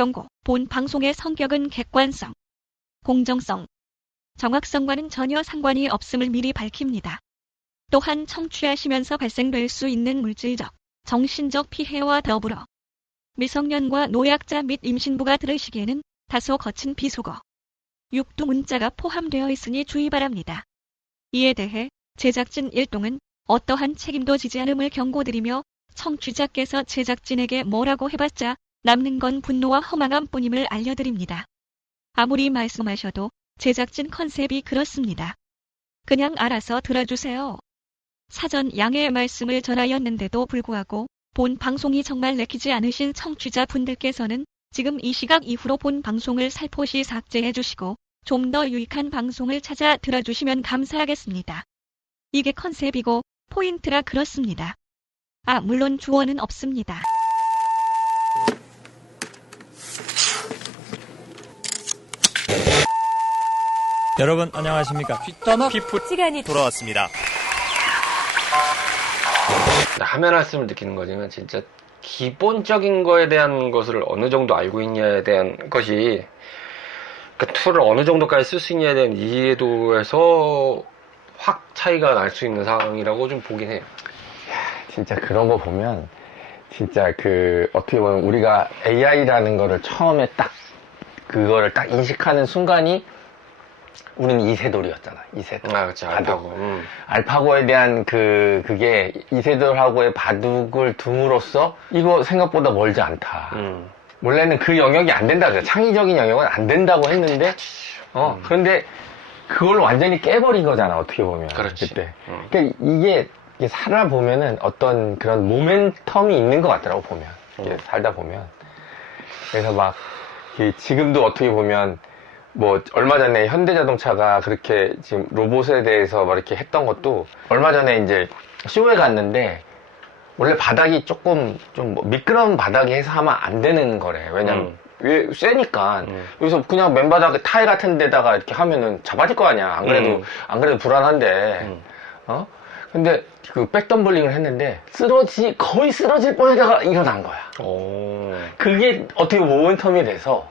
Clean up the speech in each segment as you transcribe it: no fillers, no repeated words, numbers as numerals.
경고. 본 방송의 성격은 객관성, 공정성, 정확성과는 전혀 상관이 없음을 미리 밝힙니다. 또한 청취하시면서 발생될 수 있는 물질적, 정신적 피해와 더불어 미성년과 노약자 및 임신부가 들으시기에는 다소 거친 비속어, 육두 문자가 포함되어 있으니 주의 바랍니다. 이에 대해 제작진 일동은 어떠한 책임도 지지 않음을 경고드리며 청취자께서 제작진에게 뭐라고 해봤자 남는 건 분노와 허망함뿐임을 알려드립니다. 아무리 말씀하셔도 제작진 컨셉이 그렇습니다. 그냥 알아서 들어주세요. 사전 양해의 말씀을 전하였는데도 불구하고 본 방송이 정말 내키지 않으신 청취자분들께서는 지금 이 시각 이후로 본 방송을 살포시 삭제해 주시고 좀 더 유익한 방송을 찾아 들어주시면 감사하겠습니다. 이게 컨셉이고 포인트라 그렇습니다. 아, 물론 주어는 없습니다. 여러분 안녕하십니까. 뒷담화 피프 시간이 돌아왔습니다. 하면 할수록 느끼는 거지만 진짜 기본적인 거에 대한 것을 어느 정도 알고 있냐에 대한 것이 그 툴을 어느 정도까지 쓸 수 있냐에 대한 이해도에서 확 차이가 날 수 있는 상황이라고 좀 보긴 해요. 진짜 그런 거 보면 진짜 어떻게 보면 우리가 AI라는 거를 처음에 그거를 딱 인식하는 순간이 우리는 이세돌이었잖아. 이세돌. 아, 그렇지. 알파고. 알파고에 대한 그게 이세돌하고의 바둑을 둠으로써 이거 생각보다 멀지 않다. 원래는 그 영역이 안 된다 그래. 창의적인 영역은 안 된다고 했는데, 그런데 그걸 완전히 깨버린 거잖아. 어떻게 보면. 그렇지. 그때. 그러니까 이게 살아보면은 어떤 그런 모멘텀이 있는 것 같더라고, 보면. 이게 살다 보면. 그래서 막, 지금도 어떻게 보면, 뭐 얼마 전에 현대자동차가 그렇게 지금 로봇에 대해서 막 이렇게 했던 것도 얼마 전에 이제 쇼에 갔는데 원래 바닥이 조금 좀 미끄러운 바닥에 해서 하면 안 되는 거래. 왜냐면 왜 쎄니까 여기서 그냥 맨바닥에 타일 같은 데다가 이렇게 하면은 잡아질 거 아니야. 안 그래도 불안한데. 근데 그 백덤블링을 했는데 거의 쓰러질 뻔하다가 일어난 거야. 그게 어떻게 모멘텀이 돼서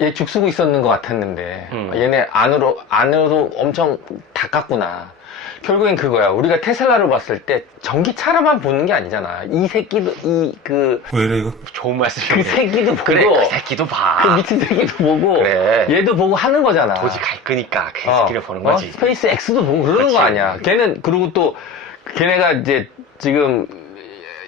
얘 죽쓰고 있었는 것 같았는데 얘네 안으로 엄청 닦았구나. 결국엔 그거야. 우리가 테슬라로 봤을 때 전기차로만 보는 게 아니잖아. 이 새끼도 왜 이래 이거? 좋은 말씀이네. 그 새끼도 보고 그래, 그 새끼도 봐. 그 미친 새끼도 보고 그래. 얘도 보고 하는 거잖아. 도지 갈 거니까 그 새끼를 보는 거지. 스페이스 X도 보고 그러는 그렇지. 거 아니야. 그리고 또 걔네가 이제 지금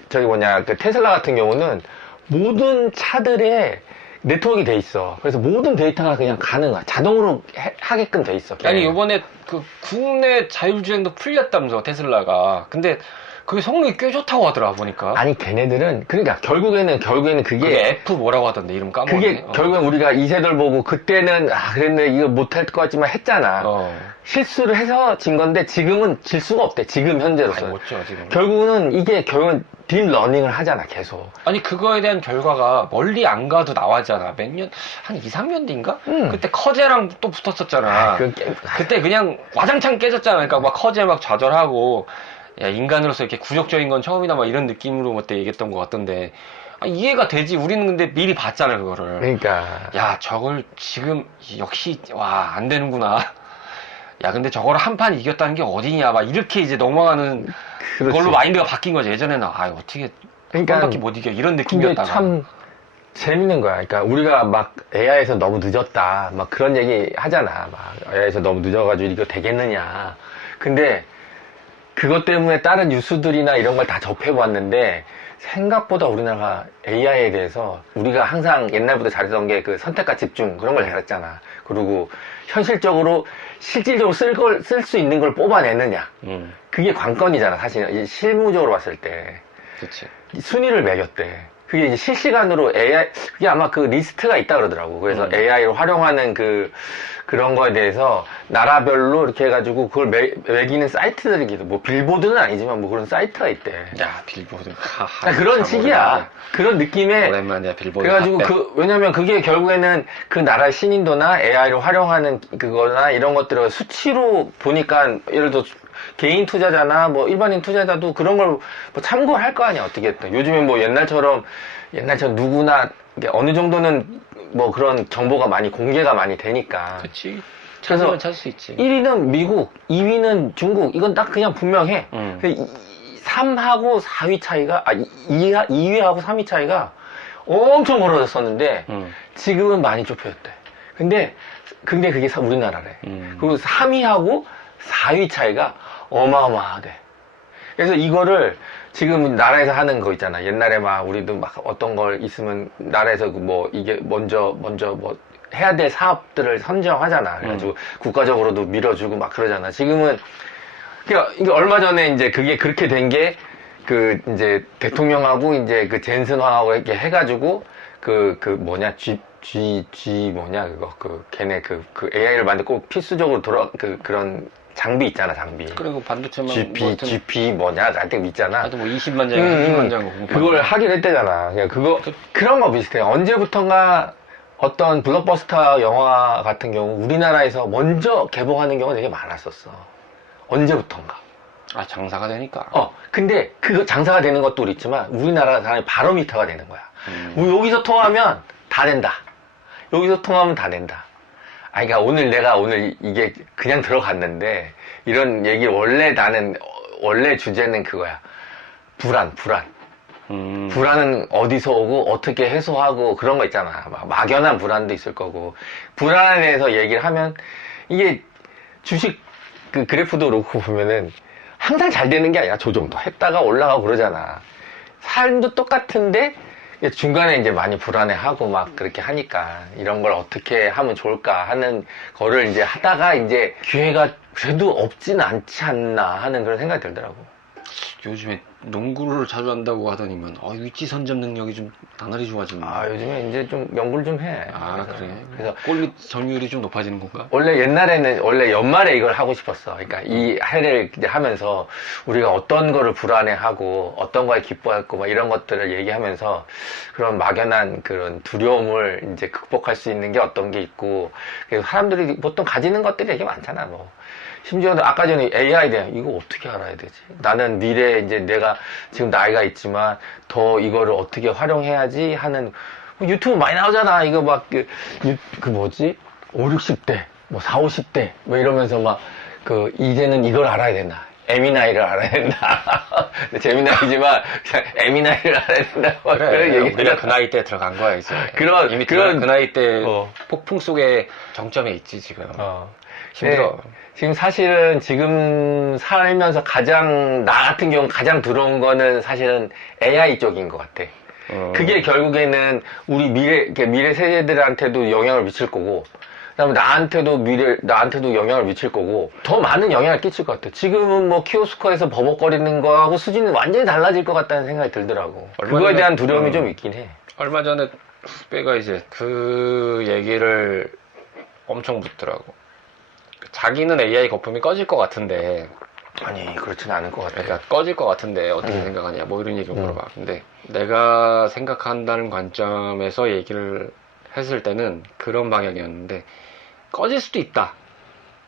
그 테슬라 같은 경우는 모든 차들에 네트워크가 돼 있어. 그래서 모든 데이터가 그냥 가능해. 자동으로 하게끔 돼 있어. 아니 요번에 그 국내 자율주행도 풀렸다면서 테슬라가. 근데 그게 성능이 꽤 좋다고 하더라 보니까. 아니 걔네들은 그러니까 결국에는 그게 F 뭐라고 하던데 이름 까먹었네. 그게 결국엔 우리가 이세돌 보고 그때는 그랬네 이거 못할 것 같지만 했잖아. 실수를 해서 진 건데 지금은 질 수가 없대. 지금 현재로서. 못 져, 지금. 결국은 딥러닝을 하잖아 계속. 아니 그거에 대한 결과가 멀리 안 가도 나왔잖아. 몇 년? 한 2, 3년 뒤인가? 그때 커제랑 또 붙었었잖아. 그때 그냥 와장창 깨졌잖아. 그러니까 막 커제 막 좌절하고 야, 인간으로서 이렇게 구적적인 건 처음이다 막 이런 느낌으로 그때 얘기했던 것 같던데 이해가 되지. 우리는 근데 미리 봤잖아 그거를. 그러니까 야 저걸 지금 역시 와 안 되는구나. 야 근데 저걸 한 판 이겼다는 게 어디냐 막 이렇게 이제 넘어가는 그걸로 마인드가 바뀐 거지. 예전에는 어떻게 한 바퀴 못 이겨 이런 느낌이었다가. 참 재밌는 거야. 그러니까 우리가 막 AI에서 너무 늦었다 막 그런 얘기 하잖아. 막 AI에서 너무 늦어가지고 이거 되겠느냐. 근데 그것 때문에 다른 뉴스들이나 이런 걸 다 접해봤는데 생각보다 우리나라가 AI에 대해서 우리가 항상 옛날부터 잘했던 게 그 선택과 집중 그런 걸 잘했잖아. 그리고 현실적으로 실질적으로 쓸 수 있는 걸 뽑아내느냐. 그게 관건이잖아 사실. 실무적으로 봤을 때. 그치. 순위를 매겼대. 그게 이제 실시간으로 그게 아마 그 리스트가 있다 그러더라고. 그래서 AI로 활용하는 그런 거에 대해서 나라별로 이렇게 해가지고 그걸 매기는 사이트들이기도, 뭐 빌보드는 아니지만 뭐 그런 사이트가 있대. 야, 빌보드. 그런 식이야. 그런 느낌의. 오랜만이야, 빌보드. 그래가지고 왜냐면 그게 결국에는 그 나라의 신인도나 AI를 활용하는 그거나 이런 것들을 수치로 보니까 예를 들어 개인 투자자나 뭐 일반인 투자자도 그런 걸 뭐 참고할 거 아니야, 어떻게 했든. 요즘엔 뭐 옛날처럼 옛날처럼 누구나 어느 정도는 뭐 그런 정보가 많이 공개가 많이 되니까. 그치. 그래서 찾으면 찾을 수 있지. 1위는 미국, 2위는 중국. 이건 딱 그냥 분명해. 3하고 4위 차이가, 2위하고 3위 차이가 엄청 벌어졌었는데, 지금은 많이 좁혀졌대. 근데 그게 우리나라래. 그리고 3위하고 4위 차이가 어마어마하대. 그래서 이거를 지금 나라에서 하는 거 있잖아. 옛날에 막 우리도 막 어떤 걸 있으면 나라에서 뭐 이게 먼저 뭐 해야 될 사업들을 선정하잖아. 그래가지고 국가적으로도 밀어주고 막 그러잖아. 지금은 그러니까 이게 얼마 전에 이제 그게 그렇게 된 게 그 이제 대통령하고 이제 그 젠슨황하고 이렇게 해가지고 그 뭐냐 뭐냐 그거 걔네 그 AI를 만들 꼭 필수적으로 그런 장비 있잖아, 장비. 그리고 반도체만 GP 뭐냐 하여튼 있잖아. 하여튼 뭐 20만 장, 30만 장 그걸 하기로 했대잖아. 그냥 그런 거 비슷해. 언제부턴가 어떤 블록버스터 영화 같은 경우 우리나라에서 먼저 개봉하는 경우가 되게 많았었어. 언제부턴가. 아, 장사가 되니까. 근데 그거 장사가 되는 것도 있지만 우리나라 사람이 바로미터가 되는 거야. 여기서 통하면 다 된다. 여기서 통하면 다 된다. 그러니까 내가 오늘 이게 그냥 들어갔는데 이런 얘기 원래 주제는 그거야. 불안. 불안은 어디서 오고 어떻게 해소하고 그런 거 있잖아. 막연한 불안도 있을 거고. 불안에 대해서 얘기를 하면 이게 주식 그 그래프도 그렇고 보면은 항상 잘 되는 게 아니라 조정도 했다가 올라가고 그러잖아. 삶도 똑같은데 중간에 이제 많이 불안해하고 막 그렇게 하니까 이런 걸 어떻게 하면 좋을까 하는 거를 이제 하다가 이제 기회가 그래도 없진 않지 않나 하는 그런 생각이 들더라고. 요즘에 농구를 자주 한다고 하더니만 위치 선점 능력이 좀 나날이 좋아지네. 요즘에 이제 좀 연구를 좀 해. 그래. 그래서 골 점유율이 좀 높아지는 건가? 원래 옛날에는 연말에 이걸 하고 싶었어. 그러니까 이 해를 이제 하면서 우리가 어떤 거를 불안해하고 어떤 거에 기뻐했고 막 이런 것들을 얘기하면서 그런 막연한 그런 두려움을 이제 극복할 수 있는 게 어떤 게 있고, 그래서 사람들이 보통 가지는 것들이 되게 많잖아. 뭐 심지어 아까 전에 AI에 대한 이거 어떻게 알아야 되지? 나는 미래에 이제 내가 지금 나이가 있지만 더 이거를 어떻게 활용해야지 하는 유튜브 많이 나오잖아. 이거 막 그 뭐지? 5, 60대, 뭐 4, 50대 뭐 이러면서 막 이제는 이걸 알아야 된다. 에미나이를 알아야 된다. 재미나이지만 그냥 에미나이를 알아야 된다. 그래, 우리가 그 나이 때 들어간 거야 이제. 이미 그 나이 때 폭풍 속에 정점에 있지 지금. 힘들어. 네. 지금 사실은 지금 살면서 나 같은 경우 가장 들어온 거는 사실은 AI 쪽인 것 같아. 그게 결국에는 우리 미래 세대들한테도 영향을 미칠 거고, 그다음에 나한테도 영향을 미칠 거고, 더 많은 영향을 끼칠 것 같아. 지금은 뭐 키오스커에서 버벅거리는 거하고 수준이 완전히 달라질 것 같다는 생각이 들더라고. 그거에 대한 두려움이 좀 있긴 해. 얼마 전에 후배가 이제 그 얘기를 엄청 묻더라고. 자기는 AI 거품이 꺼질 것 같은데. 아니, 그렇진 않을 것 같아. 그러니까 꺼질 것 같은데 어떻게 생각하냐 뭐 이런 얘기를 물어봐. 근데 내가 생각한다는 관점에서 얘기를 했을 때는 그런 방향이었는데, 꺼질 수도 있다.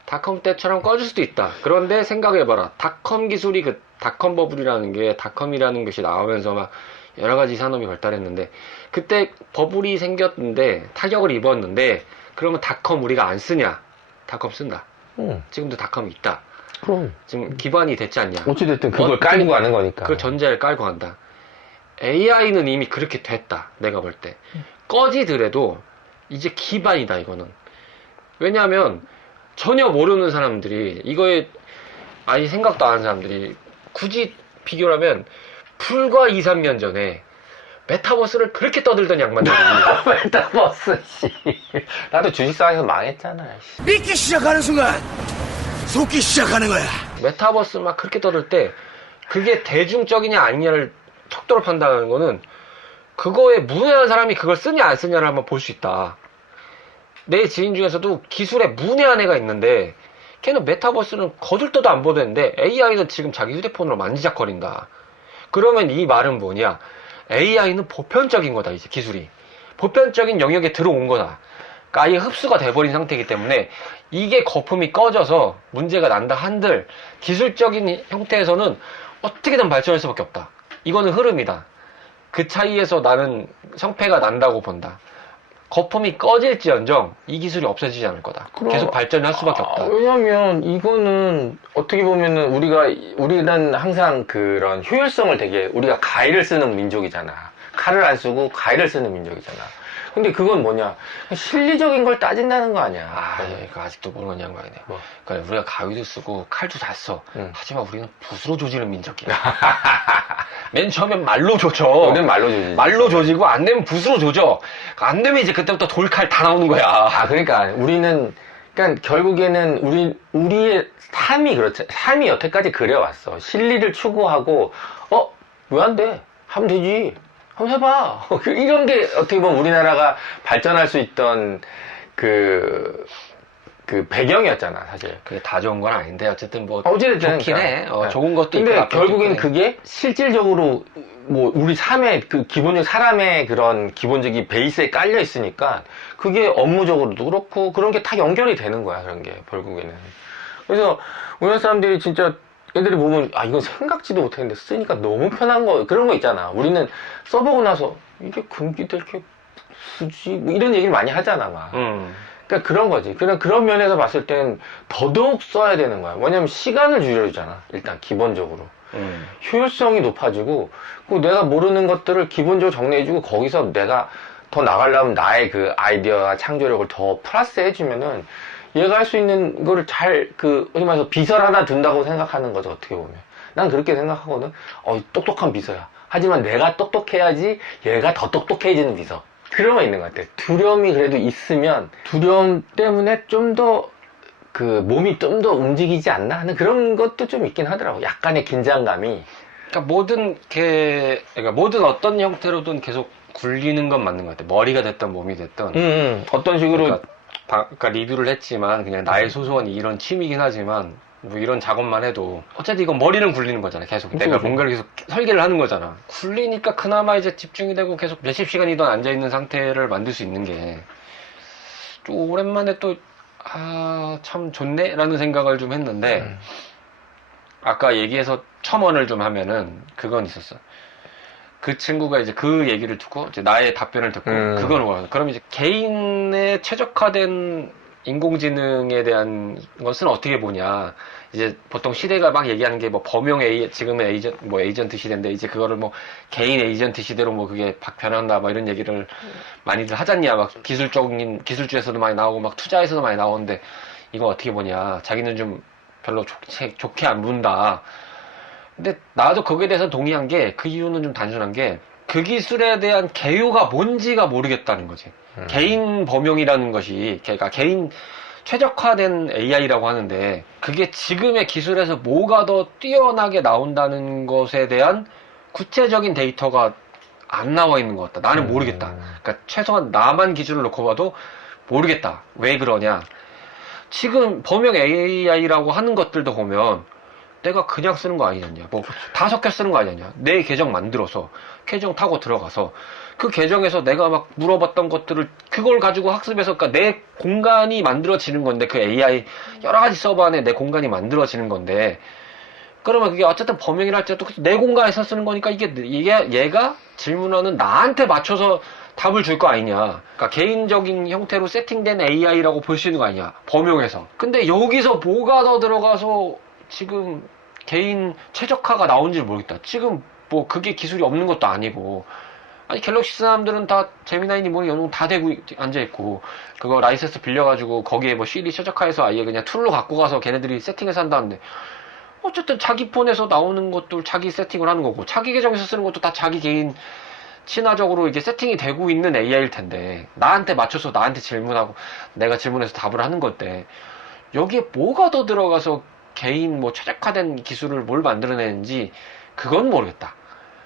닷컴 때처럼 꺼질 수도 있다. 그런데 생각해봐라. 닷컴 기술이 닷컴 버블이라는 게, 닷컴이라는 것이 나오면서 막 여러 가지 산업이 발달했는데, 그때 버블이 생겼는데 타격을 입었는데, 그러면 닷컴 우리가 안 쓰냐? 닷컴 쓴다. 지금도 닷컴이 있다. 그럼 지금 기반이 됐지 않냐? 어찌됐든 그걸 깔고 가는 거니까. 그 전제를 깔고 간다. AI는 이미 그렇게 됐다. 내가 볼 때. 꺼지더라도 이제 기반이다 이거는. 왜냐하면 전혀 모르는 사람들이, 이거에 아예 생각도 안 하는 사람들이, 굳이 비교를 하면 불과 2, 3년 전에 메타버스를 그렇게 떠들던 양반들이 메타버스 씨. 나도 주식사에서 망했잖아. 믿기 시작하는 순간 속기 시작하는 거야. 메타버스 막 그렇게 떠들 때 그게 대중적이냐 아니냐를 척도로 판단하는 거는 그거에 문외한 사람이 그걸 쓰냐 안 쓰냐를 한번 볼 수 있다. 내 지인 중에서도 기술에 문외한 애가 있는데 걔는 메타버스는 거들떠도 안 보는데 AI는 지금 자기 휴대폰으로 만지작거린다. 그러면 이 말은 뭐냐? AI는 보편적인 거다. 이제 기술이 보편적인 영역에 들어온 거다. 그러니까 아예 흡수가 돼버린 상태이기 때문에 이게 거품이 꺼져서 문제가 난다 한들 기술적인 형태에서는 어떻게든 발전할 수밖에 없다. 이거는 흐름이다. 그 차이에서 나는 성패가 난다고 본다. 거품이 꺼질지언정 이 기술이 없어지지 않을 거다. 계속 발전할 수밖에 없다. 왜냐면 이거는 어떻게 보면은 우리는 항상 그런 효율성을 되게 우리가 가위를 쓰는 민족이잖아. 칼을 안 쓰고 가위를 쓰는 민족이잖아. 근데 그건 뭐냐? 실리적인 걸 따진다는 거 아니야. 이거 아직도 모르는 양반이네. 뭐? 그러니까 우리가 가위도 쓰고 칼도 다 써. 하지만 우리는 붓으로 조지는 민족이야. 맨 처음엔 말로 조져. 우리는 말로 조지지. 말로 조지고 안 되면 붓으로 조져. 안 되면 이제 그때부터 돌칼 다 나오는 거야. 그러니까 그러니까 결국에는 우리의 삶이 그렇지. 삶이 여태까지 그래왔어. 실리를 추구하고 왜 안 돼? 하면 되지. 한번 해봐. 이런 게 어떻게 보면 우리나라가 발전할 수 있던 그 배경이었잖아, 사실. 그게 다 좋은 건 아닌데, 어쨌든 뭐. 어찌됐든. 좋긴 해. 좋은 것도 있고. 근데 결국엔 그게 실질적으로 뭐 우리 삶의 그 기본적 사람의 그런 기본적인 베이스에 깔려 있으니까 그게 업무적으로도 그렇고 그런 게 다 연결이 되는 거야, 그런 게, 결국에는. 그래서 우리나라 사람들이 진짜 애들이 보면 이건 생각지도 못했는데 쓰니까 너무 편한 거 그런 거 있잖아. 우리는 써보고 나서 이게 금기될 게 굳이 뭐 이런 얘기를 많이 하잖아 막. 그러니까 그런 거지. 그런 면에서 봤을 땐 더더욱 써야 되는 거야. 왜냐면 시간을 줄여주잖아. 일단 기본적으로 효율성이 높아지고 내가 모르는 것들을 기본적으로 정리해주고 거기서 내가 더 나가려면 나의 그 아이디어와 창조력을 더 플러스 해주면은 얘가 할 수 있는 거를 어디 말해서 비서를 하나 둔다고 생각하는 거죠, 어떻게 보면. 난 그렇게 생각하거든. 똑똑한 비서야. 하지만 내가 똑똑해야지 얘가 더 똑똑해지는 비서. 그런 거 있는 것 같아. 두려움이 그래도 있으면, 두려움 때문에 좀 더, 몸이 좀 더 움직이지 않나 하는 그런 것도 좀 있긴 하더라고. 약간의 긴장감이. 그러니까 모든 어떤 형태로든 계속 굴리는 건 맞는 것 같아. 머리가 됐든 몸이 됐든. 어떤 식으로. 그러니까 리뷰를 했지만 그냥 나의 소소한 이런 취미긴 하지만 뭐 이런 작업만 해도 어쨌든 이건 머리는 굴리는 거잖아. 계속 내가 뭔가를 계속 설계를 하는 거잖아. 굴리니까 그나마 이제 집중이 되고 계속 몇십 시간이든 앉아있는 상태를 만들 수 있는 게 좀 오랜만에 또 참 좋네 라는 생각을 좀 했는데 아까 얘기해서 첨언을 좀 하면은 그건 있었어. 그 친구가 이제 그 얘기를 듣고 이제 나의 답변을 듣고 그거는 뭐야? 그럼 이제 개인의 최적화된 인공지능에 대한 것은 어떻게 보냐? 이제 보통 시대가 막 얘기하는 게 뭐 범용 지금은 에이전트 시대인데 이제 그거를 뭐 개인 에이전트 시대로 뭐 그게 변한다 뭐 이런 얘기를 많이들 하잖냐? 막 기술주에서도 많이 나오고 막 투자에서도 많이 나오는데 이거 어떻게 보냐? 자기는 좀 별로 좋게 안 본다. 근데 나도 거기에 대해서 동의한 게 그 이유는 좀 단순한 게 그 기술에 대한 개요가 뭔지가 모르겠다는 거지. 개인 범용이라는 것이 그러니까 개인 최적화된 AI라고 하는데 그게 지금의 기술에서 뭐가 더 뛰어나게 나온다는 것에 대한 구체적인 데이터가 안 나와 있는 것 같다. 나는 모르겠다. 그러니까 최소한 나만 기준을 놓고 봐도 모르겠다. 왜 그러냐. 지금 범용 AI라고 하는 것들도 보면 내가 그냥 쓰는 거 아니냐. 뭐, 다 섞여 쓰는 거 아니냐. 내 계정 만들어서, 계정 타고 들어가서, 그 계정에서 내가 막 물어봤던 것들을, 그걸 가지고 학습해서, 그러니까 내 공간이 만들어지는 건데, 그 AI, 여러 가지 서버 안에 내 공간이 만들어지는 건데, 그러면 그게 어쨌든 범용이랄지라도 내 공간에서 쓰는 거니까 얘가 질문하는 나한테 맞춰서 답을 줄 거 아니냐. 그러니까 개인적인 형태로 세팅된 AI라고 볼 수 있는 거 아니냐. 범용에서. 근데 여기서 뭐가 더 들어가서, 지금 개인 최적화가 나온지 모르겠다. 지금 뭐 그게 기술이 없는 것도 아니고 아니 갤럭시 사람들은 다 제미나이니 뭐니 연동 다 되고 앉아있고 그거 라이센스 빌려가지고 거기에 뭐 시리 최적화해서 아예 그냥 툴로 갖고 가서 걔네들이 세팅해서 한다는데 어쨌든 자기 폰에서 나오는 것도 자기 세팅을 하는 거고 자기 계정에서 쓰는 것도 다 자기 개인 친화적으로 이게 세팅이 되고 있는 AI일 텐데 나한테 맞춰서 나한테 질문하고 내가 질문해서 답을 하는 건데 여기에 뭐가 더 들어가서 개인 뭐 최적화된 기술을 뭘 만들어내는지 그건 모르겠다.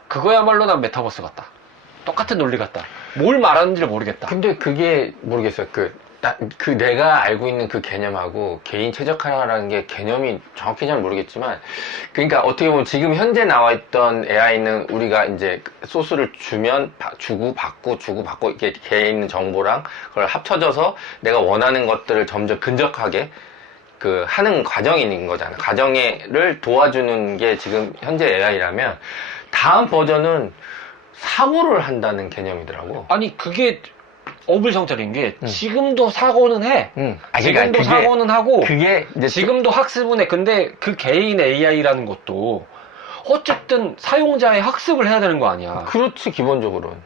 그거야말로 난 메타버스 같다. 똑같은 논리 같다. 뭘 말하는지를 모르겠다. 근데 그게 모르겠어요. 내가 알고 있는 그 개념하고 개인 최적화라는 게 개념이 정확히 잘 모르겠지만 그러니까 어떻게 보면 지금 현재 나와 있던 AI는 우리가 이제 소스를 주고 받고 이렇게 개인 정보랑 그걸 합쳐져서 내가 원하는 것들을 점점 근접하게 하는 과정이 있는 거잖아. 과정을 도와주는 게 지금 현재 AI라면 다음 버전은 사고를 한다는 개념이더라고. 아니 그게 어불성설인 게 지금도 사고는 해. 지금도 사고는 하고 그게 이제 지금도 학습은 해. 근데 그 개인 AI라는 것도 어쨌든 사용자의 학습을 해야 되는 거 아니야. 그렇지 기본적으로는.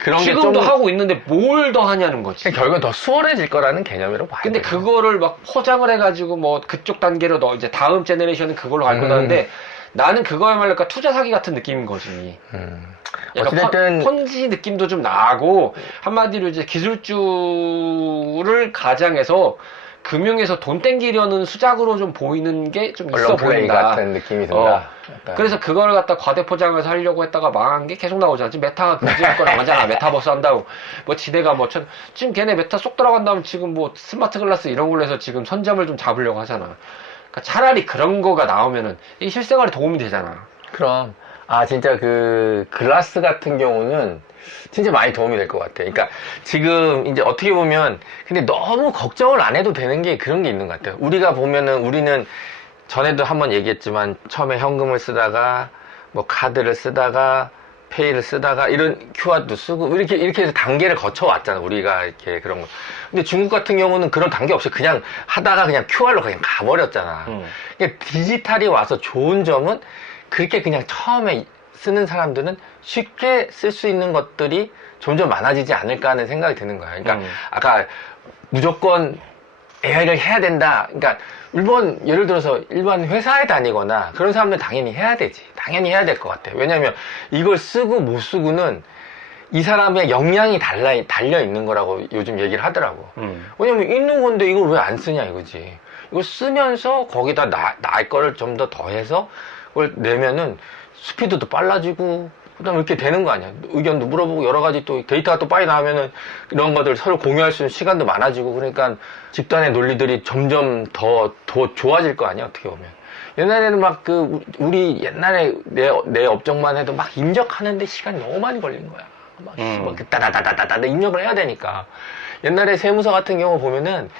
그런 지금도 게 좀 하고 있는데 뭘 더 하냐는 거지. 결국엔 더 수월해질 거라는 개념이라고 봐야 돼. 근데 그거를 막 포장을 해가지고 뭐 그쪽 단계로 너 이제 다음 제네레이션은 그걸로 갈 거다는데 나는 그거야말로 그러니까 투자 사기 같은 느낌인 거지. 약간 어쨌든 펀지 느낌도 좀 나고 한마디로 이제 기술주를 가장해서 금융에서 돈 땡기려는 수작으로 좀 보이는 게 좀 있어 보인다. 같은 느낌이 든다. 그래서 그걸 갖다 과대포장해서 하려고 했다가 망한 게 계속 나오잖아. 지금 메타가 그지할 거 나오잖아. 메타버스 한다고. 뭐 지네가 뭐 지금 걔네 메타 쏙 들어간다면 지금 뭐 스마트 글라스 이런 걸로 해서 지금 선점을 좀 잡으려고 하잖아. 그러니까 차라리 그런 거가 나오면은 이 실생활에 도움이 되잖아. 그럼 진짜 그 글라스 같은 경우는 진짜 많이 도움이 될 것 같아. 그러니까 지금 이제 어떻게 보면 근데 너무 걱정을 안 해도 되는 게 그런 게 있는 것 같아요. 우리가 보면은 우리는 전에도 한번 얘기했지만 처음에 현금을 쓰다가 뭐 카드를 쓰다가 페이를 쓰다가 이런 QR도 쓰고 이렇게 해서 단계를 거쳐 왔잖아. 우리가 이렇게 그런 거. 근데 중국 같은 경우는 그런 단계 없이 그냥 하다가 그냥 QR로 그냥 가버렸잖아. 그러니까 디지털이 와서 좋은 점은 그렇게 그냥 처음에 쓰는 사람들은 쉽게 쓸 수 있는 것들이 점점 많아지지 않을까 하는 생각이 드는 거야. 그러니까 아까 무조건 AI를 해야 된다. 그러니까 예를 들어서 일반 회사에 다니거나 그런 사람들은 당연히 해야 되지. 당연히 해야 될 것 같아. 왜냐면 이걸 쓰고 못 쓰고는 이 사람의 역량이 달려 있는 거라고 요즘 얘기를 하더라고. 왜냐면 있는 건데 이걸 왜 안 쓰냐 이거지. 이걸 쓰면서 거기다 나의 거를 좀 더 더해서 그걸 내면은 스피드도 빨라지고 그다음에 이렇게 되는 거 아니야. 의견도 물어보고 여러 가지 또 데이터가 또 빨리 나오면은 이런 것들 서로 공유할 수 있는 시간도 많아지고 그러니까 집단의 논리들이 점점 더 좋아질 거 아니야 어떻게 보면. 옛날에는 막 우리 옛날에 내 업종만 해도 막 입력하는데 시간이 너무 많이 걸리는 거야. 막 따다다다다다 입력을 해야 되니까. 옛날에 세무서 같은 경우 보면은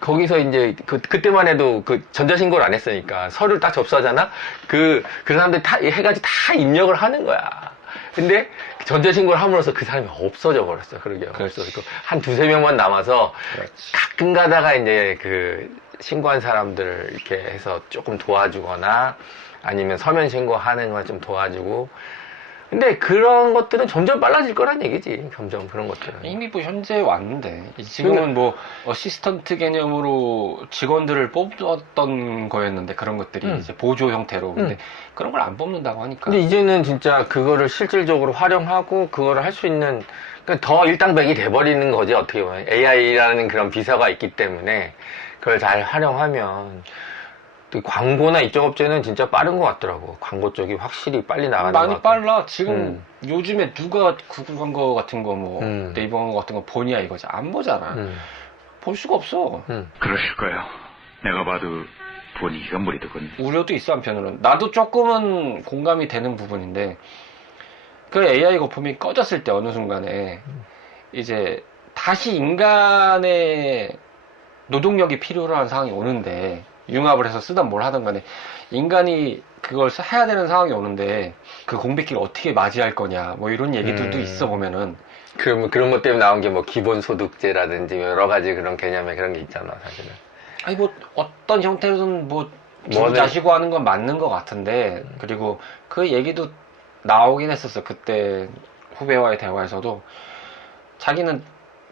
거기서 이제 그때만 해도 전자신고를 안 했으니까 서류를 딱 접수하잖아. 그 사람들이 다 해가지고 다 입력을 하는 거야. 근데 전자신고를 함으로써 그 사람이 없어져 버렸어. 그러게 없어지고 한 두세 명만 남아서 가끔 가다가 이제 신고한 사람들을 이렇게 해서 조금 도와주거나 아니면 서면 신고하는 걸 좀 도와주고. 근데 그런 것들은 점점 빨라질 거란 얘기지. 점점 그런 것들은. 이미 뭐 현재 왔는데 지금은 뭐 어시스턴트 개념으로 직원들을 뽑았던 거였는데 그런 것들이 이제 보조 형태로 근데 그런 걸 안 뽑는다고 하니까. 근데 이제는 진짜 그거를 실질적으로 활용하고 그거를 할 수 있는 그러니까 더 일당백이 돼버리는 거지 어떻게 보면. AI라는 그런 비서가 있기 때문에 그걸 잘 활용하면. 광고나 이쪽 업체는 진짜 빠른 것 같더라고. 광고 쪽이 확실히 빨리 나가는 것 같고. 많이 빨라. 지금 요즘에 누가 구글 광고 같은 거 뭐 네이버 광고 같은 거 보냐 이거지. 안 보잖아. 볼 수가 없어. 그러실 거예요. 내가 봐도 분위기가 무리더군. 우려도 있어 한편으로는. 나도 조금은 공감이 되는 부분인데 그 AI 거품이 꺼졌을 때 어느 순간에 이제 다시 인간의 노동력이 필요한 상황이 오는데 융합을 해서 쓰던 뭘 하던 간에 인간이 그걸 해야 되는 상황이 오는데 그 공백기를 어떻게 맞이할 거냐 뭐 이런 얘기들도 있어 보면은 그런 것 때문에 나온 게 뭐 기본소득제라든지 여러 가지 그런 개념의 그런 게 있잖아 사실은. 아니 뭐 어떤 형태로든 뭐 자시고 하는 건 맞는 것 같은데 그리고 그 얘기도 나오긴 했었어. 그때 후배와의 대화에서도 자기는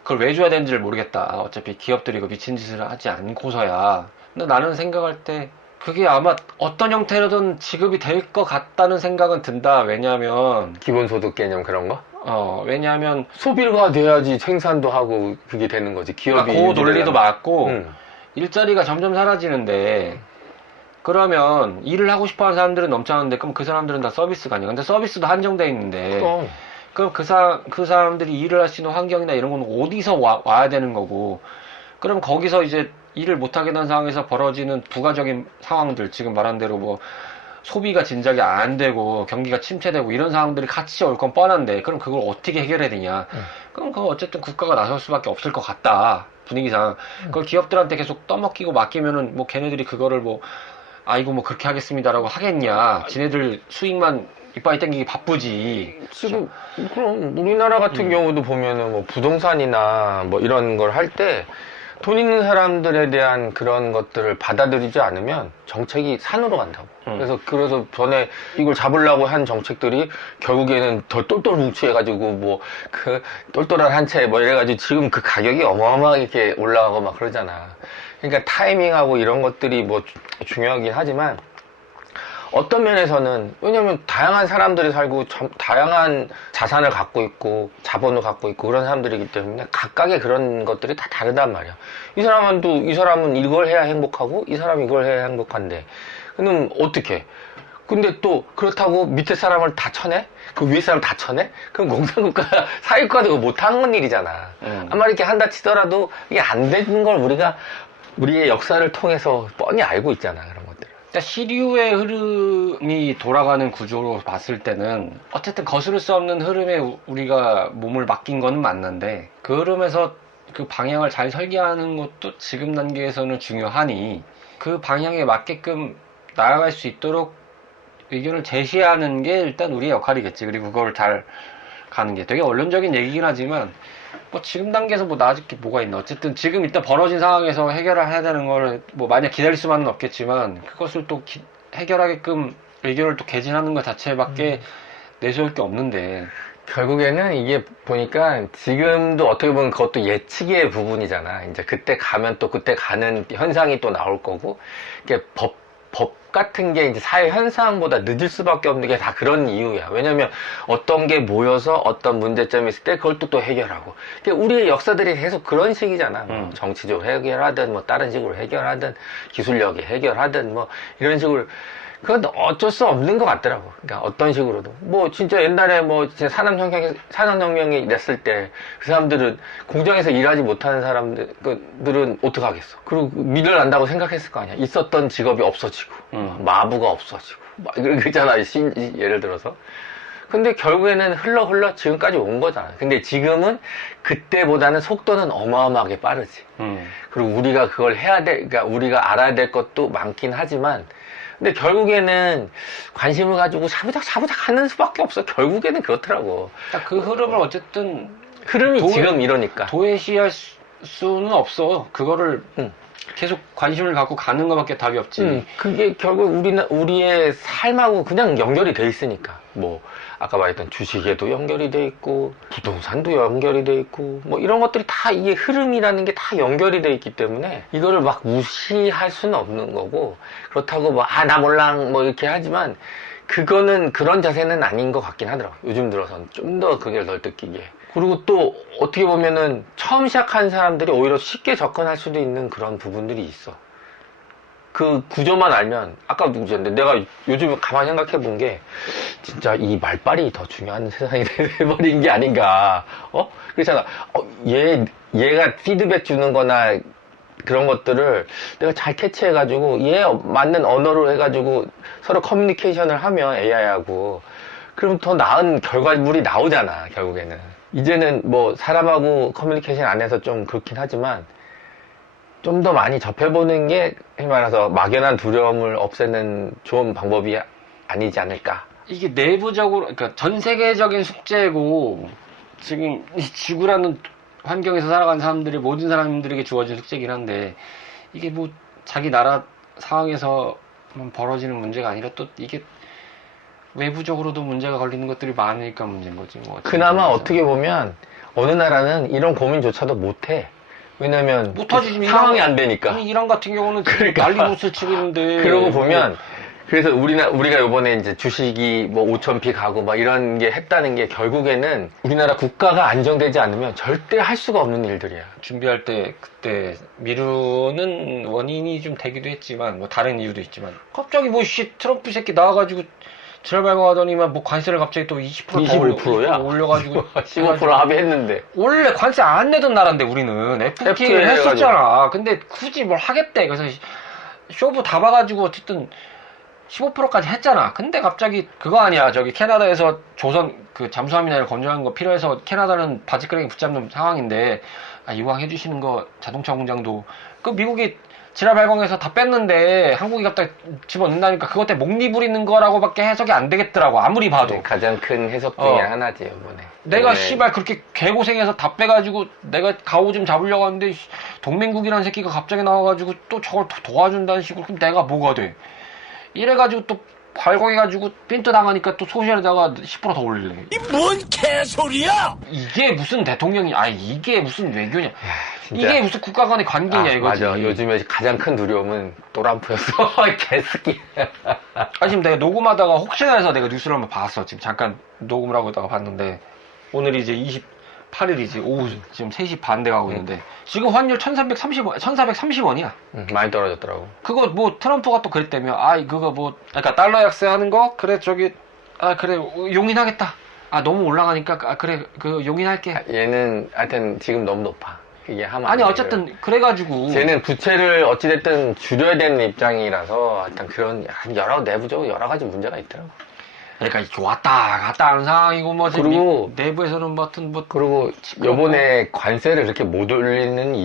그걸 왜 줘야 되는지를 모르겠다. 어차피 기업들이 그 미친 짓을 하지 않고서야. 근데 나는 생각할 때 그게 아마 어떤 형태로든 지급이 될 것 같다는 생각은 든다. 왜냐하면 기본소득 개념 그런 거? 왜냐하면 소비가 돼야지 생산도 하고 그게 되는 거지. 기업이 그러니까 그 논리도 맞고 일자리가 점점 사라지는데 그러면 일을 하고 싶어하는 사람들은 넘쳐나는데 그럼 그 사람들은 다 서비스가 아니야. 근데 서비스도 한정돼 있는데 그럼 그 사람들이 일을 할 수 있는 환경이나 이런 건 어디서 와야 되는 거고 그럼 거기서 이제 일을 못하게 된 상황에서 벌어지는 부가적인 상황들 지금 말한 대로 뭐 소비가 진작에 안 되고 경기가 침체되고 이런 상황들이 같이 올 건 뻔한데 그럼 그걸 어떻게 해결해야 되냐. 그럼 그거 어쨌든 국가가 나설 수밖에 없을 것 같다. 분위기상. 그걸 기업들한테 계속 떠먹기고 맡기면은 뭐 걔네들이 그거를 뭐 아이고 뭐 그렇게 하겠습니다라고 하겠냐. 지네들 수익만 이빨이 땡기기 바쁘지. 지금 그럼 우리나라 같은 경우도 보면은 뭐 부동산이나 뭐 이런 걸 할 때 돈 있는 사람들에 대한 그런 것들을 받아들이지 않으면 정책이 산으로 간다고. 그래서 전에 이걸 잡으려고 한 정책들이 결국에는 더 똘똘 뭉치해가지고 뭐 그 똘똘한 한 채 뭐 이래가지고 지금 그 가격이 어마어마하게 이렇게 올라가고 막 그러잖아. 그러니까 타이밍하고 이런 것들이 뭐 중요하긴 하지만 어떤 면에서는 왜냐면 다양한 사람들이 살고 다양한 자산을 갖고 있고 자본을 갖고 있고 그런 사람들이기 때문에 각각의 그런 것들이 다 다르단 말이야. 이 사람은 이걸 해야 행복하고 이 사람이 이걸 해야 행복한데 그럼 어떻게? 근데 또 그렇다고 밑에 사람을 다 쳐내? 그 위에 사람 다 쳐내? 그럼 공산국가 사회국가도 못하는 일이잖아. 아마 이렇게 한다 치더라도 이게 안 되는 걸 우리의 역사를 통해서 뻔히 알고 있잖아, 그런 것들. 그러니까 시류의 흐름이 돌아가는 구조로 봤을 때는 어쨌든 거스를 수 없는 흐름에 우리가 몸을 맡긴 거는 맞는데 그 흐름에서 그 방향을 잘 설계하는 것도 지금 단계에서는 중요하니 그 방향에 맞게끔 나아갈 수 있도록 의견을 제시하는 게 일단 우리의 역할이겠지. 그리고 그걸 잘 가는 게 되게 원론적인 얘기긴 하지만 뭐 지금 단계에서 뭐 나아질 게 뭐가 있나. 어쨌든 지금 일단 벌어진 상황에서 해결을 해야 되는 거를 뭐 만약 기다릴 수만은 없겠지만 그것을 또 해결하게끔 의견을 또 개진하는 것 자체밖에 내세울 게 없는데 결국에는 이게 보니까 지금도 어떻게 보면 그것도 예측의 부분이잖아. 이제 그때 가면 또 그때 가는 현상이 또 나올 거고 이게 법 같은 게 이제 사회 현상보다 늦을 수밖에 없는 게 다 그런 이유야. 왜냐면 어떤 게 모여서 어떤 문제점이 있을 때 그걸 또 해결하고. 그러니까 우리의 역사들이 계속 그런 식이잖아. 뭐 정치적으로 해결하든 뭐 다른 식으로 해결하든 기술력이 해결하든 뭐 이런 식으로. 그건 어쩔 수 없는 것 같더라고. 그러니까 어떤 식으로도. 뭐 진짜 옛날에 뭐 진짜 산업혁명이 됐을 때 그 사람들은 공장에서 일하지 못하는 사람들은 어떡하겠어. 그리고 미를 난다고 생각했을 거 아니야. 있었던 직업이 없어지고, 마부가 없어지고, 막 그러잖아. 예를 들어서. 근데 결국에는 흘러 지금까지 온 거잖아. 근데 지금은 그때보다는 속도는 어마어마하게 빠르지. 그리고 우리가 그걸 해야 돼, 그러니까 우리가 알아야 될 것도 많긴 하지만 근데 결국에는 관심을 가지고 사부작 하는 수밖에 없어. 결국에는 그렇더라고. 그 흐름을 어쨌든 흐름이 지금 이러니까 도외시할 수는 없어. 그거를 계속 관심을 갖고 가는 것밖에 답이 없지. 그게 결국 우리의 삶하고 그냥 연결이 돼 있으니까. 뭐 아까 말했던 주식에도 연결이 돼 있고 부동산도 연결이 돼 있고 뭐 이런 것들이 다 이게 흐름이라는 게 다 연결이 돼 있기 때문에 이거를 막 무시할 수는 없는 거고 그렇다고 뭐 나 몰라 뭐 이렇게 하지만 그거는 그런 자세는 아닌 것 같긴 하더라고. 요즘 들어서는 좀 더 그게 덜 느끼게. 그리고 또 어떻게 보면은 처음 시작한 사람들이 오히려 쉽게 접근할 수도 있는 그런 부분들이 있어. 그 구조만 알면 아까 누구였는데 내가 요즘 가만히 생각해 본 게 진짜 이 말빨이 더 중요한 세상이 돼버린 게 아닌가. 그렇잖아. 얘가 피드백 주는 거나 그런 것들을 내가 잘 캐치해가지고 얘 맞는 언어로 해가지고 서로 커뮤니케이션을 하면 AI하고 그럼 더 나은 결과물이 나오잖아. 결국에는 이제는 뭐 사람하고 커뮤니케이션 안 해서 좀 그렇긴 하지만 좀 더 많이 접해보는 게 말해서 막연한 두려움을 없애는 좋은 방법이 아니지 않을까. 이게 내부적으로 그러니까 전 세계적인 숙제고 지금 이 지구라는 환경에서 살아가는 사람들이 모든 사람들에게 주어진 숙제긴 한데 이게 뭐 자기 나라 상황에서 벌어지는 문제가 아니라 또 이게 외부적으로도 문제가 걸리는 것들이 많으니까 문제인 거지. 뭐 그나마 어떻게 보면 어느 나라는 이런 고민조차도 못해. 왜냐면 못하지. 상황이 안 되니까. 이란 같은 경우는 그러니까 난리못을 치고 있는데. 그러고 보면 그래서 우리가 요번에 이제 주식이 뭐 5,000피 가고 막 이런 게 했다는 게 결국에는 우리나라 국가가 안정되지 않으면 절대 할 수가 없는 일들이야. 준비할 때 그때 미루는 원인이 좀 되기도 했지만 뭐 다른 이유도 있지만 갑자기 뭐 트럼프 새끼 나와가지고 지랄 발광하더니만 뭐 관세를 갑자기 또 20% 25%야? 올려가지고 15% 합의했는데 원래 관세 안 내던 나라인데 우리는 FTA를 했었잖아. 근데 굳이 뭘 하겠대. 그래서 쇼부 다 봐가지고 어쨌든 15%까지 했잖아. 근데 갑자기 그거 아니야. 저기 캐나다에서 조선 그 잠수함이나 건조하는 거 필요해서 캐나다는 바지끄레기 붙잡는 상황인데 이왕 해주시는 거 자동차 공장도 그 미국이 지랄 발광해서 다 뺐는데 한국이 갑자기 집어넣는다니까 그것 때문에 목리 부리는 거라고밖에 해석이 안 되겠더라고. 아무리 봐도. 네, 가장 큰 해석 중에 하나지 이번에. 내가 씨발 그렇게 개고생해서 다 빼가지고 내가 가오 좀 잡으려고 하는데 동맹국이라는 새끼가 갑자기 나와가지고 또 저걸 도와준다는 식으로 그럼 내가 뭐가 돼? 이래가지고 또 발광해가지고 핀트 당하니까 또 소셜에다가 10%더 올릴래. 이 뭔 개소리야! 이게 무슨 대통령이 이게 무슨 외교냐? 진짜. 이게 무슨 국가 간의 관계냐 이거지. 맞아. 요즘에 가장 큰 두려움은 또람프였어. 개새끼. 지금 내가 녹음하다가 혹시나 해서 내가 뉴스를 한번 봤어. 지금 잠깐 녹음을 하고 있다가 봤는데 오늘이 이제 28일이지 오후 지금 3시 반 돼가고 있는데 지금 환율 1430원이야. 많이 떨어졌더라고. 그거 뭐 트럼프가 또 그랬다며. 그거 뭐 그러니까 달러 약세하는 거 그래 저기 그래 용인하겠다. 너무 올라가니까 그래 그 용인할게. 얘는 하여튼 지금 너무 높아. 이게 하면 아니 어쨌든 그래가지고 쟤는 부채를 어찌됐든 줄여야 되는 입장이라서 일단 그런 여러 내부적으로 여러 가지 문제가 있더라고. 그러니까 이렇게 왔다 갔다 하는 상황이고 뭐 그리고 내부에서는 뭐 하여튼 뭐 그리고 요번에 관세를 그렇게 못 올린대.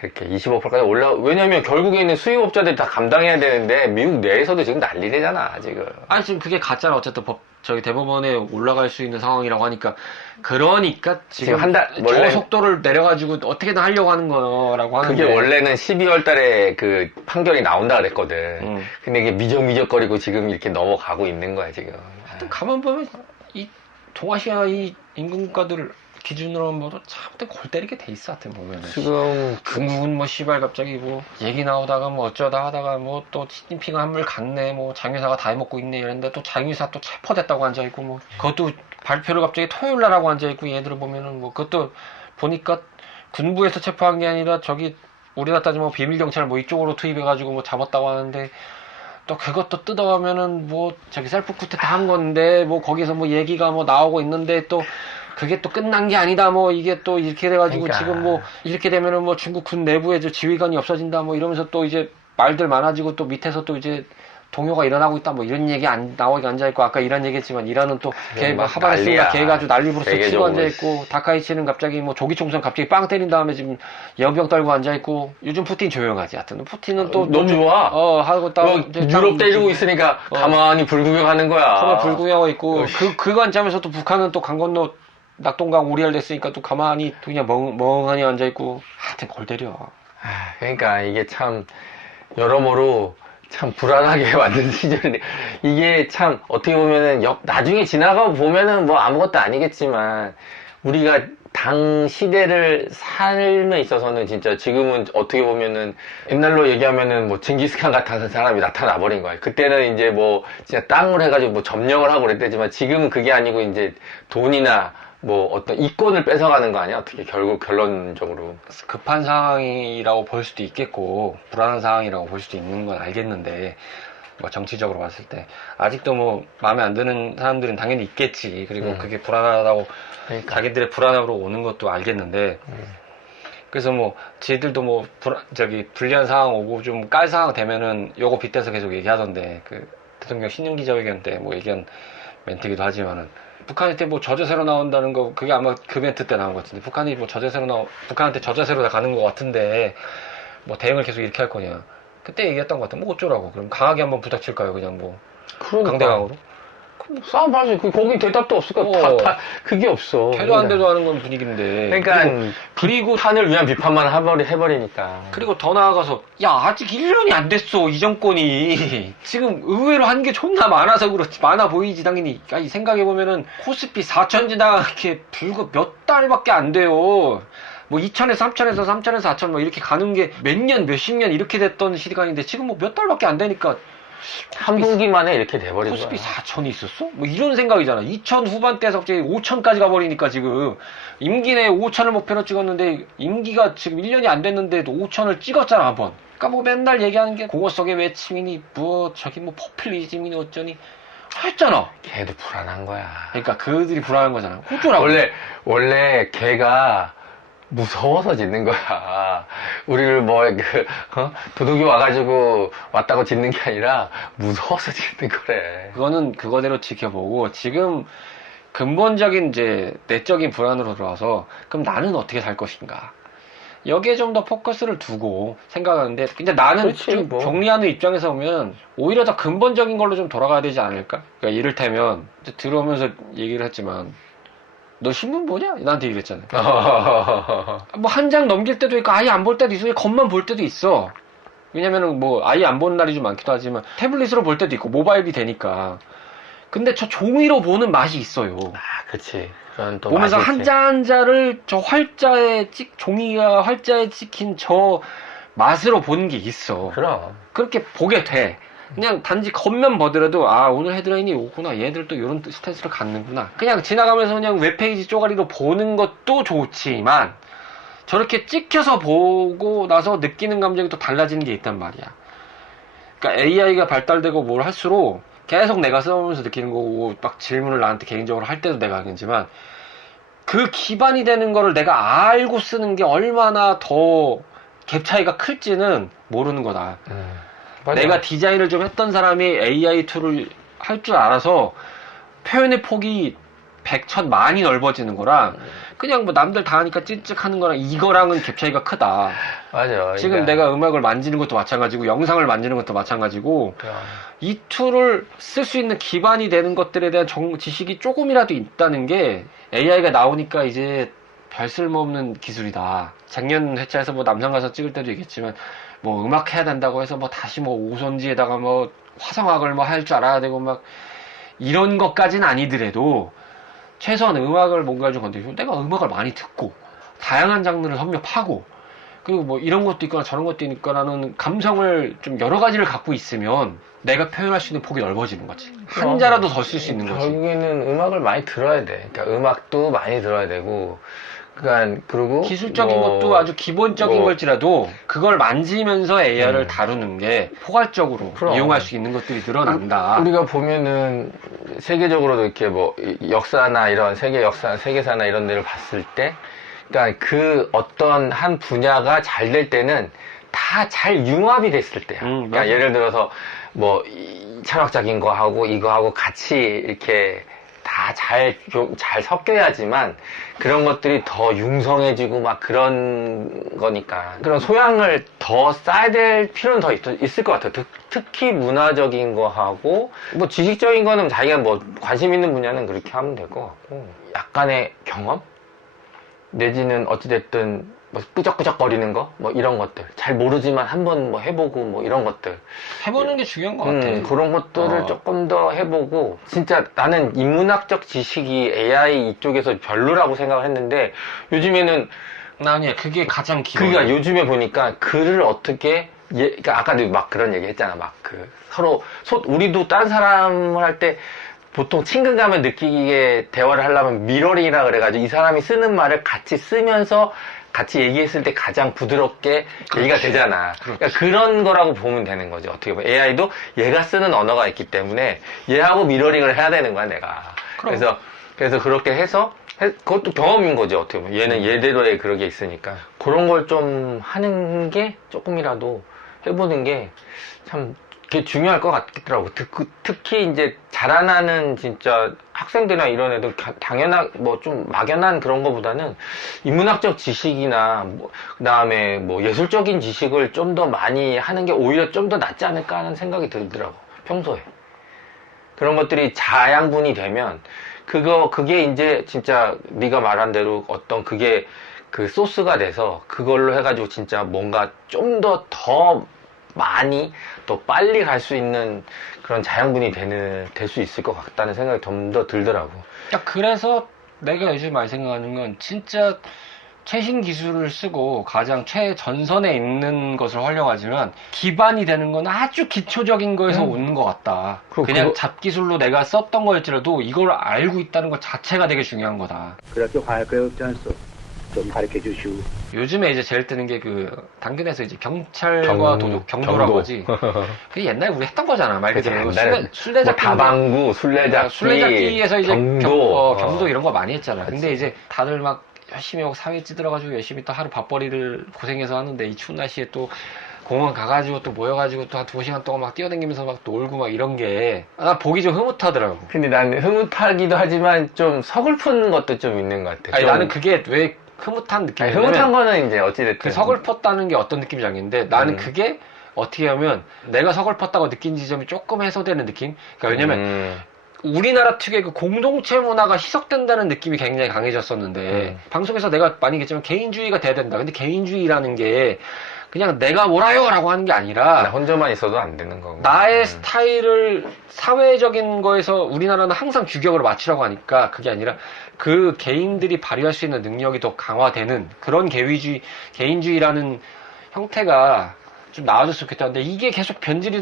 그렇게 25%까지 왜냐면 결국에는 수입업자들이 다 감당해야 되는데 미국 내에서도 지금 난리래잖아 지금. 지금 그게 가짜라. 어쨌든 저기 대법원에 올라갈 수 있는 상황이라고 하니까 그러니까 지금 저 속도를 내려가지고 어떻게든 하려고 하는 거라고 하는데 그게 원래는 12월 달에 그 판결이 나온다 그랬거든. 근데 이게 미적미적거리고 지금 이렇게 넘어가고 있는 거야 지금. 하여튼 가만 보면 이 동아시아 이 인근국가들 기준으로 봐도 참 골 때리게 돼 있어. 하여튼 보면은 지금 중국은 뭐 씨발 갑자기 뭐 얘기 나오다가 뭐 어쩌다 하다가 뭐 또 시진핑 한물 갔네 뭐 장유사가 다 해먹고 있네 이랬는데 또 장유사 또 체포됐다고 앉아있고 뭐 그것도 발표를 갑자기 토요일날 하고 앉아있고 얘들을 보면은 뭐 그것도 보니까 군부에서 체포한 게 아니라 저기 우리나라 따지면 비밀경찰 뭐 이쪽으로 투입해가지고 뭐 잡았다고 하는데 또 그것도 뜯어가면은 뭐 저기 셀프 쿠데타 한 건데 뭐 거기서 뭐 얘기가 뭐 나오고 있는데 또 그게 또 끝난 게 아니다 뭐 이게 또 이렇게 돼가지고 그러니까. 지금 뭐 이렇게 되면은 뭐 중국 군 내부에 지휘관이 없어진다 뭐 이러면서 또 이제 말들 많아지고 또 밑에서 또 이제 동요가 일어나고 있다 뭐 이런 얘기 나오게 앉아있고 아까 이란 얘기했지만 이란은 또 걔 막 하바네스가 걔가 아주 난리부르스 치고 앉아있고 다카이치는 갑자기 뭐 조기총선 갑자기 빵 때린 다음에 지금 여병 떨고 앉아있고 요즘 푸틴 조용하지. 하여튼 푸틴은 또 너무 좋아. 하고 딱 유럽 때리고 있으니까 가만히 불구경하는 거야. 가만히 불구경하고 있고 그 관점에서 또 북한은 또 강 건너 낙동강 오리알 됐으니까 또 가만히 또 그냥 멍하니 앉아있고 하여튼 골 때려. 그러니까 이게 참 여러모로 참 불안하게 만든 시절이 이게 참 어떻게 보면은 나중에 지나가 보면은 뭐 아무것도 아니겠지만 우리가 당 시대를 삶에 있어서는 진짜 지금은 어떻게 보면은 옛날로 얘기하면은 뭐 징기스칸 같은 사람이 나타나 버린 거예요. 그때는 이제 뭐 진짜 땅을 해가지고 뭐 점령을 하고 그랬대지만 지금은 그게 아니고 이제 돈이나 뭐 어떤 이권을 뺏어가는 거 아니야? 어떻게 결국 결론적으로 급한 상황이라고 볼 수도 있겠고 불안한 상황이라고 볼 수도 있는 건 알겠는데 뭐 정치적으로 봤을 때 아직도 뭐 마음에 안 드는 사람들은 당연히 있겠지. 그리고 그게 불안하다고 그러니까. 자기들의 불안함으로 오는 것도 알겠는데 그래서 뭐 지들도 뭐 불리한 상황 오고 좀 깔 상황 되면은 요거 빗대서 계속 얘기하던데 그 대통령 신년 기자회견 때 뭐 얘기한 멘트기도 하지만은 북한한테 뭐 저자세로 나온다는 거 그게 아마 그 멘트 때 나온 것 같은데 북한이 뭐 북한한테 저자세로 다 가는 것 같은데 뭐 대응을 계속 이렇게 할 거냐 그때 얘기했던 것 같아. 뭐 어쩌라고 그럼 강하게 한번 부닥칠까요 그냥 뭐 그러니까. 강대강으로 싸움 봐야지. 거기 대답도 없을 거야. 다 그게 없어. 해도 안 돼도 하는 건 분위기인데. 그러니까 그리고 탄을 위한 비판만 해버리니까. 그리고 더 나아가서 야 아직 1년이 안 됐어 이 정권이. 지금 의외로 한 게 존나 많아서 그렇지 많아 보이지 당연히. 아니 생각해보면은 코스피 4천 지나게 불과 몇 달밖에 안 돼요. 뭐 2천에서 3천에서 3천에서 4천 뭐 이렇게 가는 게 몇 년 몇십 년 이렇게 됐던 시간인데 지금 뭐 몇 달밖에 안 되니까 한 분기만에 이렇게 돼버린 거야. 코스피 4천이 있었어? 뭐 이런 생각이잖아. 2천 후반대에서 갑자기 5천까지 가버리니까 지금 임기 내에 5천을 목표로 찍었는데 임기가 지금 1년이 안 됐는데도 5천을 찍었잖아 한번. 그러니까 뭐 맨날 얘기하는 게 공어 속의 외침이니 뭐 저기 뭐 포퓰리즘이니 어쩌니 했잖아. 걔도 불안한 거야. 그러니까 그들이 불안한 거잖아. 호주라고. 원래 걔가 무서워서 짖는 거야. 우리를 도둑이 와가지고 왔다고 짖는 게 아니라 무서워서 짖는 거래. 그거는 그거대로 지켜보고 지금 근본적인 이제 내적인 불안으로 들어와서 그럼 나는 어떻게 살 것인가. 여기에 좀 더 포커스를 두고 생각하는데, 근데 나는 그렇지, 좀 뭐. 정리하는 입장에서 보면 오히려 더 근본적인 걸로 좀 돌아가야 되지 않을까? 그러니까 이를테면 이제 들어오면서 얘기를 했지만 너 신문 보냐? 나한테 얘기했잖아. 뭐 한 장 넘길 때도 있고 아예 안 볼 때도 있어. 겉만 볼 때도 있어. 왜냐면은 뭐 아예 안 보는 날이 좀 많기도 하지만 태블릿으로 볼 때도 있고 모바일이 되니까. 근데 저 종이로 보는 맛이 있어요. 그치. 그런 또 보면서 맛이 있지. 한자 한자를 저 종이가 활자에 찍힌 저 맛으로 보는 게 있어. 그럼. 그렇게 보게 돼. 그냥 단지 겉면 보더라도 아 오늘 헤드라인이 오구나, 얘들 또 이런 스탠스를 갖는구나. 그냥 지나가면서 그냥 웹페이지 쪼가리로 보는 것도 좋지만 저렇게 찍혀서 보고 나서 느끼는 감정이 또 달라지는 게 있단 말이야. 그러니까 AI가 발달되고 뭘 할수록 계속 내가 써보면서 느끼는 거고, 막 질문을 나한테 개인적으로 할 때도 내가 알겠지만 그 기반이 되는 거를 내가 알고 쓰는 게 얼마나 더 갭 차이가 클지는 모르는 거다. 맞아. 내가 디자인을 좀 했던 사람이 AI 툴을 할 줄 알아서 표현의 폭이 100, 1000 많이 넓어지는 거랑 그냥 뭐 남들 다 하니까 찌찍하는 거랑 이거랑은 갭 차이가 크다. 맞아. 지금 내가 음악을 만지는 것도 마찬가지고 영상을 만지는 것도 마찬가지고 이 툴을 쓸 수 있는 기반이 되는 것들에 대한 지식이 조금이라도 있다는 게 AI가 나오니까 이제 별 쓸모없는 기술이다. 작년 회차에서 뭐 남산 가서 찍을 때도 얘기했지만 뭐 음악 해야 된다고 해서 뭐 다시 뭐 오선지에다가 뭐 화성학을 뭐 할 줄 알아야 되고 막 이런 것까지는 아니더라도 최소한 음악을 뭔가 좀 건드리고 내가 음악을 많이 듣고 다양한 장르를 섭렵하고 그리고 뭐 이런 것도 있거나 저런 것도 있거나는 감성을 좀 여러 가지를 갖고 있으면 내가 표현할 수 있는 폭이 넓어지는 거지. 한자라도 더 쓸 수 있는 거지. 결국에는 음악을 많이 들어야 돼. 그러니까 음악도 많이 들어야 되고, 그러니까 그리고 기술적인 것도 아주 기본적인 걸지라도 그걸 만지면서 AI를 다루는 게 포괄적으로 그럼. 이용할 수 있는 것들이 늘어난다. 우리가 보면은 세계적으로도 이렇게 뭐 역사나 이런 세계사나 이런 데를 봤을 때, 그러니까 그 어떤 한 분야가 잘 될 때는 다 잘 융합이 됐을 때야. 그러니까 맞아. 예를 들어서 뭐 철학적인 거 하고 이거 하고 같이 이렇게 다 잘 섞여야지만 그런 것들이 더 융성해지고 막 그런 거니까 그런 소양을 더 쌓아야 될 필요는 더 있을 것 같아요. 특히 문화적인 거 하고 뭐 지식적인 거는 자기가 뭐 관심 있는 분야는 그렇게 하면 될 것 같고 약간의 경험 내지는 어찌됐든 뭐 끄적끄적거리는 거 뭐 이런 것들 잘 모르지만 한번 뭐 해보고 뭐 이런 것들 해보는 게 중요한 것 같아. 그런 것들을 조금 더 해보고 진짜 나는 인문학적 지식이 AI 이쪽에서 별로라고 생각을 했는데 요즘에는 아니야, 그게 가장 기본. 그러니까 요즘에 보니까 글을 어떻게 그러니까 아까도 막 그런 얘기 했잖아. 막 그 서로 우리도 다른 사람을 할 때 보통 친근감을 느끼게 대화를 하려면 미러링이라 그래가지고 이 사람이 쓰는 말을 같이 쓰면서 같이 얘기했을 때 가장 부드럽게 얘기가 되잖아. 그러니까 그런 거라고 보면 되는 거지. 어떻게 보면 AI도 얘가 쓰는 언어가 있기 때문에 얘하고 미러링을 해야 되는 거야, 내가. 그래서 그렇게 해서 그것도 경험인 거죠. 어떻게 보면 얘는 얘대로의 그런 게 있으니까 그런 걸 좀 하는 게 조금이라도 해보는 게 참 그게 중요할 것 같더라고. 특히 이제 자라나는 진짜 학생들이나 이런 애들 당연한 뭐 좀 막연한 그런 거보다는 인문학적 지식이나 뭐 그다음에 뭐 예술적인 지식을 좀 더 많이 하는 게 오히려 좀 더 낫지 않을까 하는 생각이 들더라고. 평소에 그런 것들이 자양분이 되면 그게 이제 진짜 네가 말한 대로 어떤 그게 그 소스가 돼서 그걸로 해가지고 진짜 뭔가 좀 더 많이 또 빨리 갈 수 있는 그런 자양분이 될 수 있을 것 같다는 생각이 좀 더 들더라고. 그래서 내가 요즘 많이 생각하는 건 진짜 최신 기술을 쓰고 가장 최전선에 있는 것을 활용하지만 기반이 되는 건 아주 기초적인 거에서 오는 것 같다. 그냥 잡기술로 내가 썼던 거였지라도 이걸 알고 있다는 것 자체가 되게 중요한 거다. 그렇게 화할 거 없지 않소? 좀 가르쳐 주시오. 요즘에 이제 제일 뜨는 게 당근에서 이제 경찰과 도둑, 경도라고 하지. 그게 옛날에 우리 했던 거잖아, 말 그대로. 술래잡기. 다방구, 술래잡기에서 이제 경도. 경도 이런 거 많이 했잖아. 근데 이제 다들 막 열심히 하고 사회 찌들어가지고 열심히 또 하루 밥벌이를 고생해서 하는데 이 추운 날씨에 또 공원 가가지고 또 모여가지고 또 한 2시간 동안 막 뛰어다니면서 막 놀고 막 이런 게 나 보기 좀 흐뭇하더라고. 근데 난 흐뭇하기도 하지만 좀 서글픈 것도 좀 있는 것 같아. 아니 나는 그게 왜 흐뭇한 느낌. 흐뭇한 거는 이제 어찌됐든. 그 서글펐다는 게 어떤 느낌인지 알겠는데, 나는 그게 어떻게 하면 내가 서글펐다고 느낀 지점이 조금 해소되는 느낌? 그러니까 왜냐면, 우리나라 특유의 그 공동체 문화가 희석된다는 느낌이 굉장히 강해졌었는데, 방송에서 내가 많이 얘기했지만 개인주의가 돼야 된다. 근데 개인주의라는 게 그냥 내가 뭐라요! 라고 하는 게 아니라, 나 혼자만 있어도 안 되는 거고. 나의 스타일을 사회적인 거에서 우리나라는 항상 규격으로 맞추라고 하니까 그게 아니라 그 개인들이 발휘할 수 있는 능력이 더 강화되는 그런 개인주의라는 형태가 좀 나아졌으면 좋겠다는데 이게 계속 변질이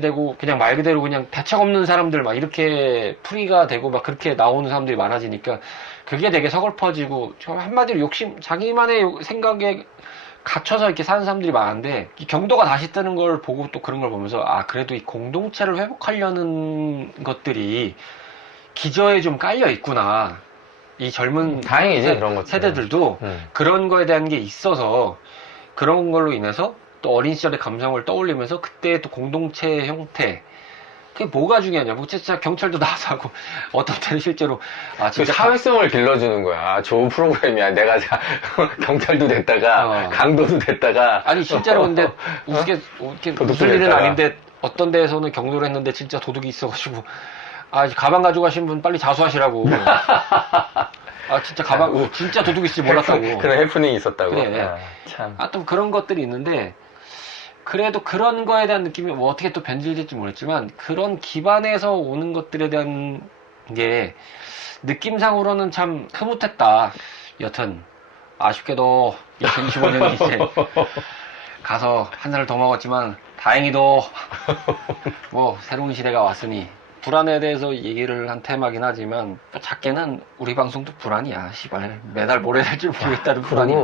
되고 그냥 말 그대로 그냥 대책 없는 사람들 막 이렇게 풀이가 되고 막 그렇게 나오는 사람들이 많아지니까 그게 되게 서글퍼지고 한마디로 자기만의 생각에 갇혀서 이렇게 사는 사람들이 많은데 이 경도가 다시 뜨는 걸 보고 또 그런 걸 보면서 그래도 이 공동체를 회복하려는 것들이 기저에 좀 깔려 있구나. 이 젊은 다행이지 그런 것 세대들도 그런 거에 대한 게 있어서 그런 걸로 인해서 또 어린 시절의 감성을 떠올리면서 그때 또 공동체 형태 그게 뭐가 중요하냐고 진짜 경찰도 나와서 하고 어떤 때는 실제로 진짜 사회성을 길러주는 거야. 좋은 프로그램이야. 내가 경찰도 됐다가 강도도 됐다가 아니 실제로 근데 이게 무슨 일은 아닌데 어떤 데에서는 경로를 했는데 진짜 도둑이 있어가지고 가방 가져가신 분 빨리 자수하시라고. 진짜 진짜 도둑이 있을지 몰랐다고. 그런 해프닝이 있었다고. 그래. 참. 또 그런 것들이 있는데, 그래도 그런 거에 대한 느낌이 뭐 어떻게 또 변질될지 모르겠지만, 그런 기반에서 오는 것들에 대한 게, 느낌상으로는 참 흐뭇했다. 여튼, 아쉽게도 2025년 이제, 가서 한 살을 더 먹었지만, 다행히도, 뭐, 새로운 시대가 왔으니, 불안에 대해서 얘기를 한 테마긴 하지만 작게는 우리 방송도 불안이야. 씨발 매달 뭘 해야 될지 모르겠다는 불안이.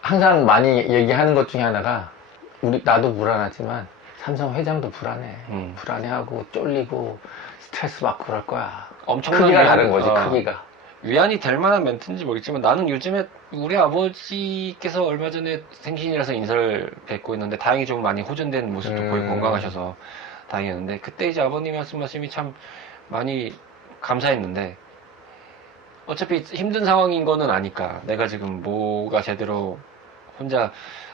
항상 많이 얘기하는 것 중에 하나가 나도 불안하지만 삼성 회장도 불안해. 불안해하고 쫄리고 스트레스 받고 그럴 거야. 엄청난 크기가 다른 거지. 크기가. 위안이 될 만한 멘트인지 모르겠지만 나는 요즘에 우리 아버지께서 얼마 전에 생신이라서 인사를 뵙고 있는데 다행히 좀 많이 호전된 모습도 보이고 건강하셔서 다행이었는데 그때 이제 아버님이 하신 말씀이 참 많이 감사했는데 어차피 힘든 상황인 거는 아니까 내가 지금 뭐가 제대로 혼자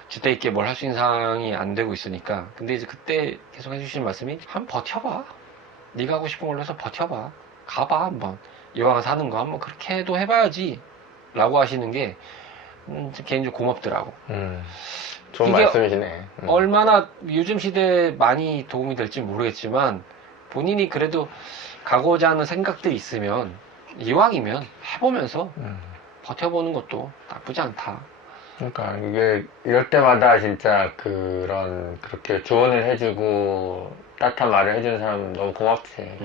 주대 있게 뭘 할 수 있는 상황이 안 되고 있으니까 근데 이제 그때 계속 해주신 말씀이 한번 버텨봐. 네가 하고 싶은 걸로 해서 버텨봐. 가봐 한번. 이왕 사는 거 한번 그렇게 해도 해봐야지 라고 하시는 게 개인적으로 고맙더라고. 좋은 말씀이시네. 얼마나 요즘 시대에 많이 도움이 될지 모르겠지만 본인이 그래도 가고자 하는 생각들이 있으면 이왕이면 해보면서 버텨보는 것도 나쁘지 않다. 그러니까 이게 이럴 때마다 진짜 그렇게 조언을 해주고 따뜻한 말을 해주는 사람 너무 고맙지.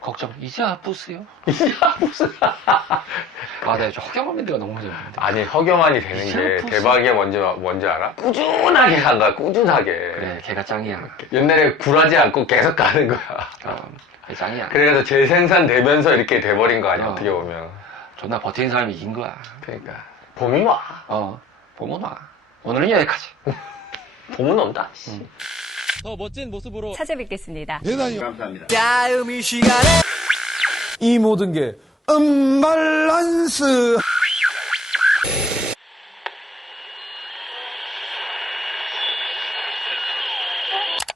걱정 이제야 부스요? 이제야 부스. 맞아요. 저 허경환인데가 너무 재밌는데. 아니 허경환이 되는 게 부스. 대박이 뭔지 알아? 꾸준하게 간 거야. 꾸준하게. 그래 걔가 짱이야. 옛날에 굴하지 않고 계속 가는 거야. 짱이야. 그래서 재생산되면서 이렇게 돼버린 거 아니야. 어떻게 보면. 존나 버티는 사람이 이긴 거야. 그러니까 봄이 와. 봄은 와. 오늘은 여기까지. 봄은 온다. 더 멋진 모습으로 찾아뵙겠습니다. 대단히 감사합니다. 다음 이 시간에 이 모든 게 밸런스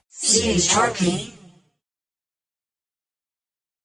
CHRP